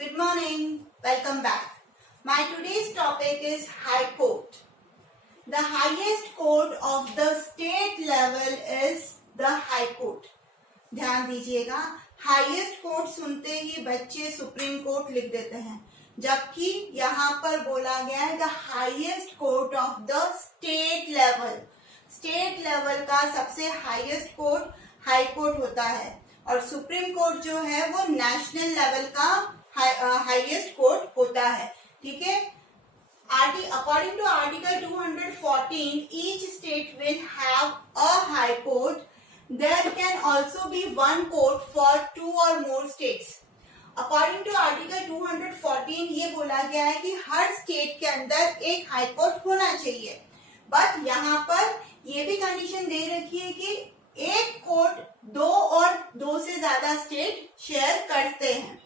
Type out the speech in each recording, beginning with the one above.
Good morning. Welcome back. My today's topic is High Court. The highest court of the state level is the High Court. ध्यान दीजिएगा, highest court सुनते ही बच्चे supreme court लिख देते हैं, जबकि यहाँ पर बोला गया है the highest court of the state level. State level का सबसे हाईएस्ट कोर्ट हाई कोर्ट होता है और सुप्रीम कोर्ट जो है वो नेशनल लेवल का हाईएस्ट कोर्ट होता है. ठीक है. According to Article 214, each state will have a high court. There can also be one court for two or more states. According to Article 214, ये बोला गया है कि हर स्टेट के अंदर एक हाई कोर्ट होना चाहिए. बट यहाँ पर ये भी कंडीशन दे रखी है कि एक कोर्ट दो और दो से ज्यादा स्टेट शेयर करते हैं.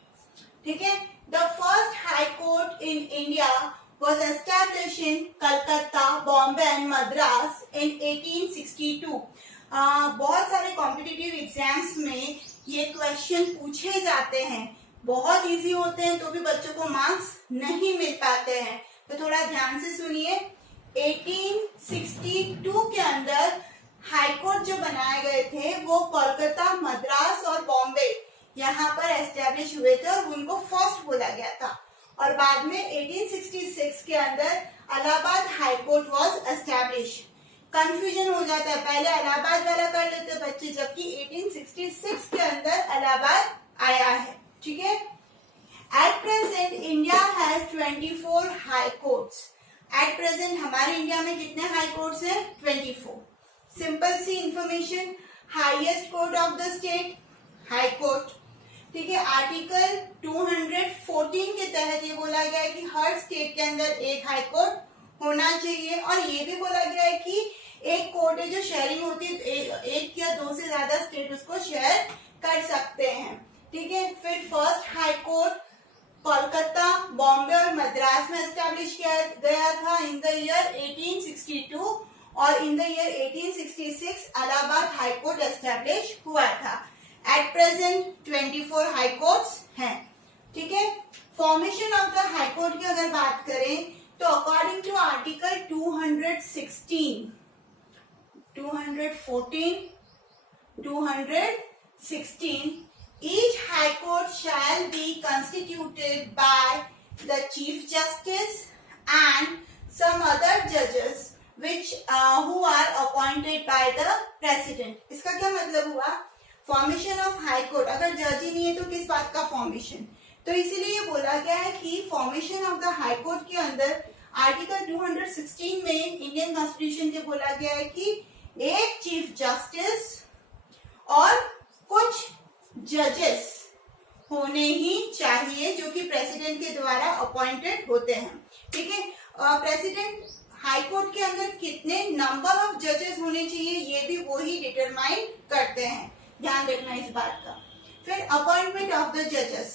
ठीक है. The first high court in India was established in Calcutta, Bombay and Madras in 1862. बहुत सारे कॉम्पिटिटिव एग्जाम्स में ये क्वेश्चन पूछे जाते हैं. बहुत इजी होते हैं तो भी बच्चों को मार्क्स नहीं मिल पाते हैं, तो थोड़ा ध्यान से सुनिए. 1862 के अंदर हाई कोर्ट जो बनाए गए थे वो कोलकाता, मद्रास और बॉम्बे यहाँ पर एस्टेब्लिश हुए थे और उनको फर्स्ट बोला गया था. और बाद में 1866 के अंदर Allahabad high court was establish. Confusion हो जाता है, पहले इलाहाबाद वाला कर लेते बच्चे, जबकि 1866 के अंदर इलाहाबाद आया है. ठीक है. At present India has 24 high courts. At present हमारे इंडिया में कितने हाई कोर्ट्स हैं? 24. सिंपल सी information. Highest court of the state high court. ठीक है. आर्टिकल 214 के तहत ये बोला गया है कि हर स्टेट के अंदर एक हाई कोर्ट होना चाहिए और ये भी बोला गया है कि एक कोर्ट है जो शेयरिंग होती है, एक या दो से ज्यादा स्टेट उसको शेयर कर सकते हैं. ठीक है. फिर first high court Kolkata, Bombay और मद्रास में एस्टेब्लिश किया गया था इन द ईयर 1862 और in the year 1866 Allahabad high court establish हुआ था. एट प्रेजेंट 24 हाई कोर्ट्स हैं. ठीक है. Formation of the high court की अगर बात करें तो according to article 216, 214, 216, each high court shall be constituted by the chief justice and some other judges which who are appointed by the president. इसका क्या मतलब हुआ? फॉर्मेशन ऑफ हाई कोर्ट, अगर जज ही नहीं है तो किस बात का फॉर्मेशन? तो इसीलिए बोला गया है कि formation of the high court के अंदर आर्टिकल 216 में इंडियन कॉन्स्टिट्यूशन के बोला गया है कि एक चीफ जस्टिस और कुछ जजेस होने ही चाहिए जो कि प्रेसिडेंट के द्वारा अपॉइंटेड होते हैं. ठीक है. प्रेसिडेंट हाई कोर्ट के अंदर कितने नंबर ऑफ जजेस होने चाहिए ये भी वो ही डिटरमाइन करते हैं. ध्यान रखना इस बात का. फिर अपॉइंटमेंट ऑफ द जजेस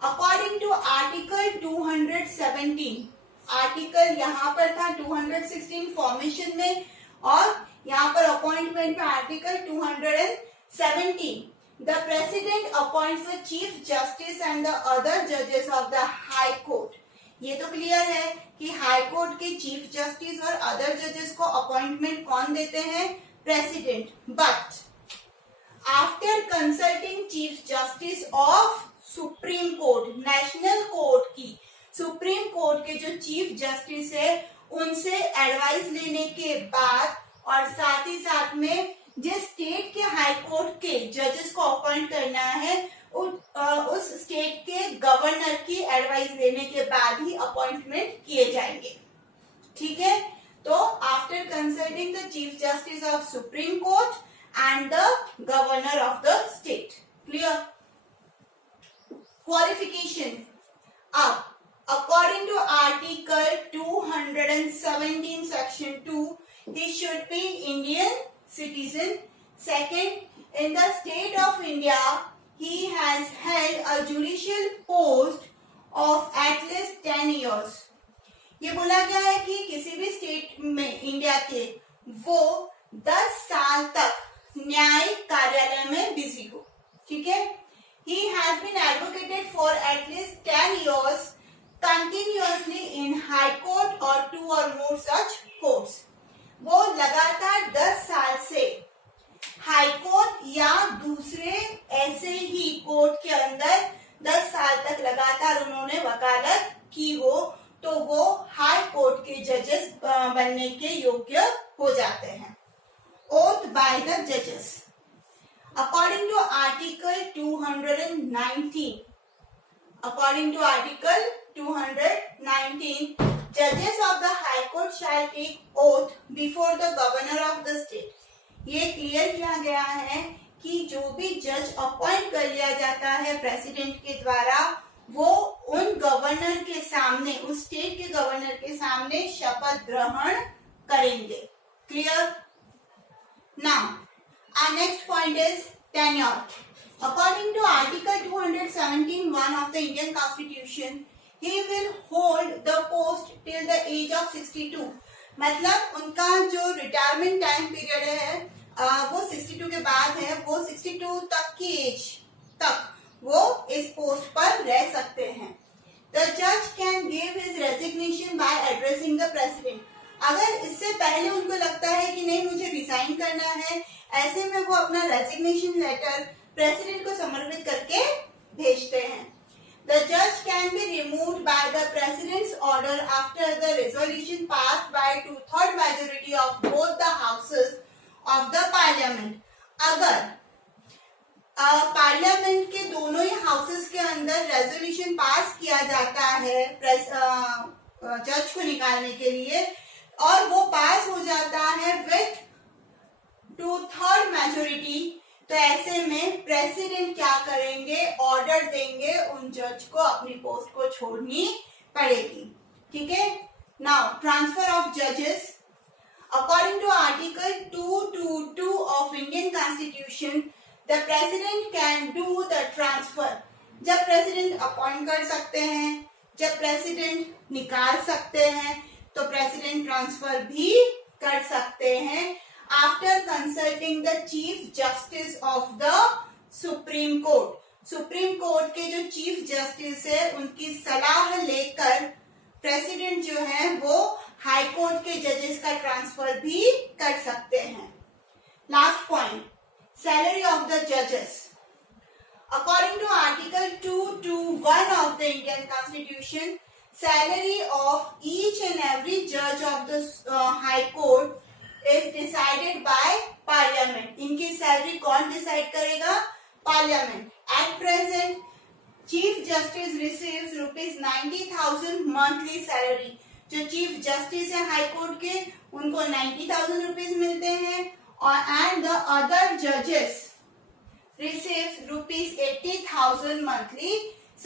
अकॉर्डिंग टू आर्टिकल 217. आर्टिकल यहाँ पर था 216 फॉर्मेशन में और यहाँ पर अपॉइंटमेंट में article 217. The president appoints the chief justice and the other जजेस ऑफ द हाई कोर्ट. ये तो क्लियर है कि हाई कोर्ट के चीफ जस्टिस और अदर जजेस को अपॉइंटमेंट कौन देते हैं? President. But after consulting chief justice of supreme court, national court की सुप्रीम कोर्ट के जो चीफ जस्टिस है उनसे एडवाइस लेने के बाद और साथ ही साथ में जिस स्टेट के हाई कोर्ट के जजेस को अपॉइंट करना है उस स्टेट के गवर्नर की एडवाइस लेने के बाद ही अपॉइंटमेंट किए जाएंगे. ठीक है. तो after consulting the chief justice of supreme court and the governor of the state. Clear? Qualification. Up. According to Article 217 Section 2, he should be Indian citizen. Second, in the state of India, he has held a judicial post of at least 10 years. ये बोला गया है कि किसी भी state में India के वो 10 साल तक न्यायिक कार्यालय में बिजी हो. ठीक है. He has been advocated for at least continuously in high court or 2 or more such courts. वो लगातार 10 साल से हाई कोर्ट या दूसरे ऐसे ही कोर्ट के अंदर 10 साल तक लगातार उन्होंने वकालत की हो तो वो हाई कोर्ट के जजेस बनने के योग्य हो जाते हैं. ओथ बाय द जजेस. According to Article 219, according to Article 219, judges of the High Court shall take oath before the governor of the state. ये क्लियर किया गया है कि जो भी जज अपॉइंट कर लिया जाता है प्रेसिडेंट के द्वारा वो उन गवर्नर के सामने, उस स्टेट के गवर्नर के सामने शपथ ग्रहण करेंगे. Clear? Now our next point is tenure. According to Article 217(1) of the Indian Constitution, he will hold the post till the age of 62. मतलब उनका जो रिटायरमेंट टाइम पीरियड है वो 62 के बाद है. वो 62 तक की एज तक वो इस पोस्ट पर रह सकते हैं. The judge can give his resignation by addressing the president. अगर इससे पहले उनको लगता है कि नहीं मुझे रिजाइन करना है, ऐसे में वो अपना रेजिग्नेशन लेटर प्रेसिडेंट को समर्पित करके भेजते हैं. The judge can be removed by the president's order after the resolution passed by 2/3 majority of both the houses of the parliament. अगर पार्लियामेंट के दोनों ही हाउसेस के अंदर रेजोल्यूशन पास किया जाता है जज को निकालने के लिए और वो पास हो जाता है विथ 2/3 मेजोरिटी, तो ऐसे में प्रेसिडेंट क्या करेंगे, ऑर्डर देंगे उन जज को अपनी पोस्ट को छोड़नी पड़ेगी. ठीक है. नाउ ट्रांसफर ऑफ जजेस. According to article 222 of Indian constitution the president can do the transfer. जब प्रेसिडेंट अपॉइंट कर सकते हैं, जब प्रेसिडेंट निकाल सकते हैं, तो प्रेसिडेंट ट्रांसफर भी कर सकते हैं after consulting the chief justice of the supreme court. Supreme court के जो चीफ जस्टिस है उनकी सलाह लेकर प्रेसिडेंट जो है वो हाई कोर्ट के जजेस का ट्रांसफर भी कर सकते हैं. Last point, salary of the जजेस. According to Article 221 of the Indian Constitution, salary of each and every judge of the High Court is decided by Parliament. इनकी सैलरी कौन डिसाइड करेगा? Parliament. At present, Chief Justice receives ₹90,000 monthly salary. जो chief justice है high court के उनको 90,000 rupees मिलते हैं और एंड द अदर जजेस receives ₹80,000 monthly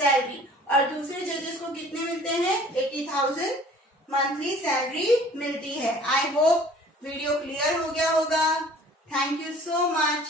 salary. और दूसरे जजेस को कितने मिलते हैं? 80,000 मंथली सैलरी मिलती है. आई होप वीडियो क्लियर हो गया होगा. Thank you so much.